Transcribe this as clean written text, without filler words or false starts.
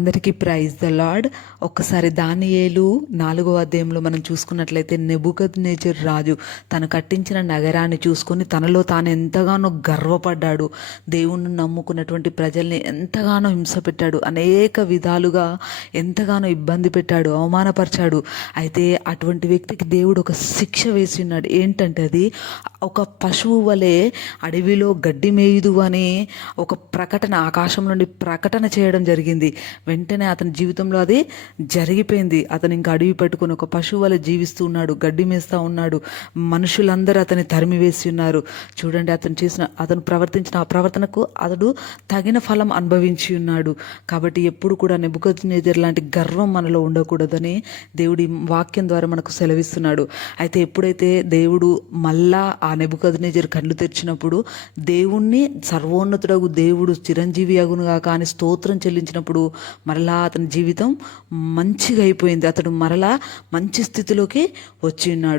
అందరికీ praise the lord. ఒక్కసారి దానియేలు 4వ అధ్యాయంలో మనం చూసుకున్నట్లయితే నెబుకద్నెజర్ రాజు తను కట్టించిన నగరాన్ని చూసుకొని తనలో తాను ఎంతగానో గర్వపడ్డాడు. దేవుణ్ణి నమ్ముకున్నటువంటి ప్రజల్ని ఎంతగానో హింస పెట్టాడు, అనేక విధాలుగా ఎంతగానో ఇబ్బంది పెట్టాడు, అవమానపరిచాడు. అయితే అటువంటి వ్యక్తికి దేవుడు ఒక శిక్ష వేసి ఉన్నాడు. ఏంటంటే అది ఒక పశువు వలె అడవిలో గడ్డి మేయుదు అని ఒక ప్రకటన, ఆకాశం నుండి ప్రకటన చేయడం జరిగింది. వెంటనే అతని జీవితంలో అది జరిగిపోయింది. అతను ఇంకా అడవి పెట్టుకుని ఒక పశువు వలె జీవిస్తూ ఉన్నాడు, గడ్డి మేస్తూ ఉన్నాడు. మనుషులందరూ అతన్ని తరిమివేసి ఉన్నారు. చూడండి, అతను ప్రవర్తించిన ఆ ప్రవర్తనకు అతడు తగిన ఫలం అనుభవించి ఉన్నాడు. కాబట్టి ఎప్పుడు కూడా నెబుకద్నెజర్ లాంటి గర్వం మనలో ఉండకూడదని దేవుడి వాక్యం ద్వారా మనకు సెలవిస్తున్నాడు. అయితే ఎప్పుడైతే దేవుడు మళ్ళా ఆ నెబుకద్నెజర్ కళ్ళు తెరిచినప్పుడు దేవుణ్ణి సర్వోన్నతుడగు దేవుడు చిరంజీవి అగునుగా కానీ స్తోత్రం చెల్లించినప్పుడు మరలా అతని జీవితం మంచిగా అయిపోయింది. అతడు మరలా మంచి స్థితిలోకి వచ్చి ఉన్నాడు.